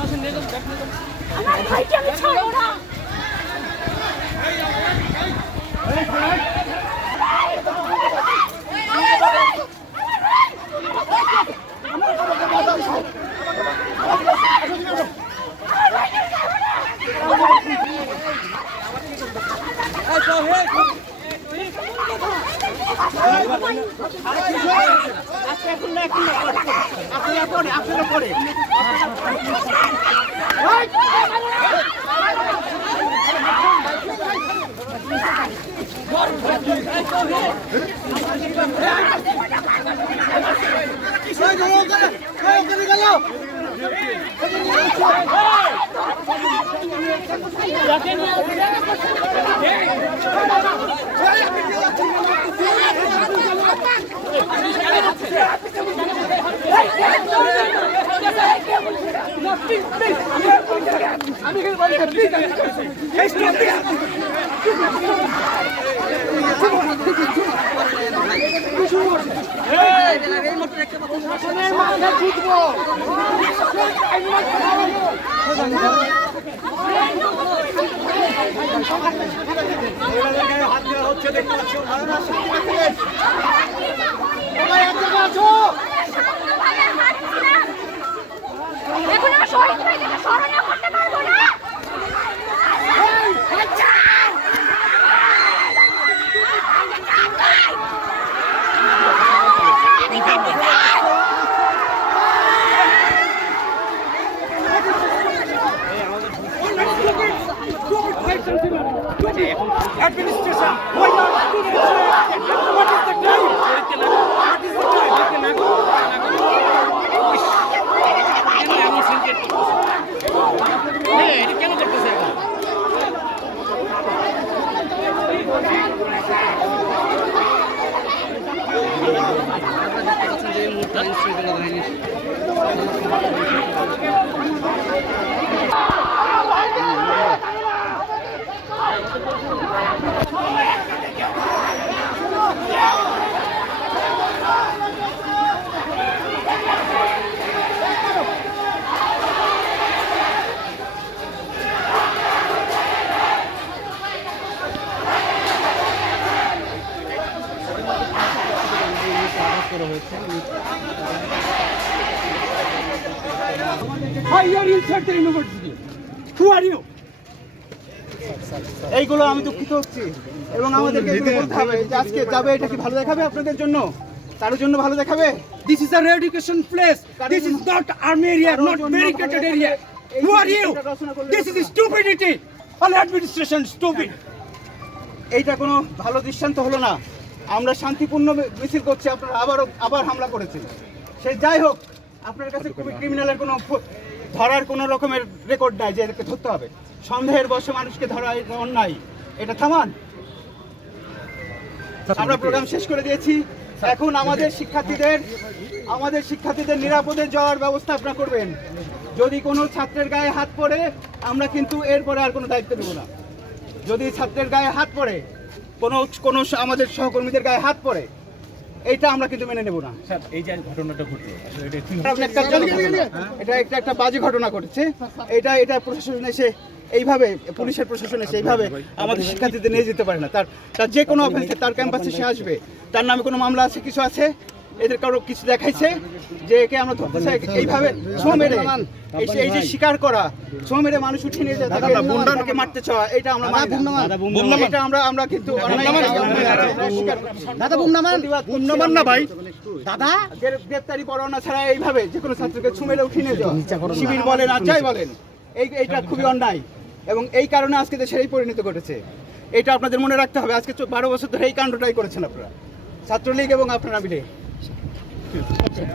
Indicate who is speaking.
Speaker 1: আসেন নিয়ে যান ব্যাগ নিয়ে যান
Speaker 2: আমার ভাইকে আমি ছাড়বো না এখন আমরা শহীদ হয়ে গেলে স্মরণীয় করতে পারব না
Speaker 3: administration. Why not
Speaker 1: যে
Speaker 3: করা হয়েছে। Higher insert university who are you
Speaker 4: এইগুলো আমি দুঃখিত হচ্ছি। এবং আমাদেরকে যাবে এটা কি ভালো দেখাবে আপনাদের জন্য? তার জন্য ভালো দেখাবে?
Speaker 3: This is a education place this is not army area not barricaded area who are you this is stupidity all
Speaker 4: এইটা কোনো ভালো দৃষ্টান্ত হলো না। আমরা শান্তিপূর্ণ মিছিল করছি আপনারা আবারও আবার হামলা করেছেন। সে যাই হোক আপনার কাছে খুবই ক্রিমিনালের কোনো ধরার কোনো রকমের রেকর্ড নাই যে এদেরকে ধরতে হবে। সন্দেহের বসে মানুষকে ধরা এটা অন্যায়। এটা থামান। আমরা প্রোগ্রাম শেষ করে দিয়েছি। এখন আমাদের শিক্ষার্থীদের আমাদের শিক্ষার্থীদের নিরাপদে যাওয়ার ব্যবস্থা আপনারা করবেন। যদি কোনো ছাত্রের গায়ে হাত পড়ে আমরা কিন্তু এরপরে আর কোনো দায়িত্ব নেব না। যদি ছাত্রের গায়ে হাত পড়ে কোনো কোনো আমাদের সহকর্মীদের গায়ে হাত পড়ে এইটা আমরা কিন্তু মেনে নেব না।
Speaker 5: স্যার এই যে ঘটনাটা ঘটলো এটা
Speaker 4: এটা একটা একটা বাজে ঘটনা ঘটেছে। এটা এটা প্রশাসন এসে এইভাবে পুলিশের প্রশাসন এসে এইভাবে আমাদের শিক্ষার্থীদের নিয়ে যেতে পারে না। তার তার যে কোনো অফেন্সে তার ক্যাম্পাসে সে আসবে। তার নামে কোনো মামলা আছে কিছু আছে? এদের কারও কিছু দেখাইছে যে একে আমরা ধরতে চাই এইভাবে ছো মেরে এই যে- শিকার করা ছো মেরে মানুষ উঠিয়ে নিয়ে যায় তাকে মারতে চাওয়া এটা আমরা। এটা আমরা আমরা কিন্তু দাদা বুম নামান না ভাই। দাদা গ্রেপ্তারি পরোয়ানা ছাড়া এইভাবে যে কোনো ছাত্রকে ছুমেলে উঠিয়ে নিয়ে যাওয়া শিবির বলেন আর যাই বলেন এই এইটা খুবই অন্যায়। এবং এই কারণে আজকে দেশের এই পরিণতি ঘটেছে। এটা আপনাদের মনে রাখতে হবে আজকে বারো বছর ধরে এই কাণ্ডটাই করেছেন আপনারা। ছাত্রলীগ এবং আপনারা মিলে Okay.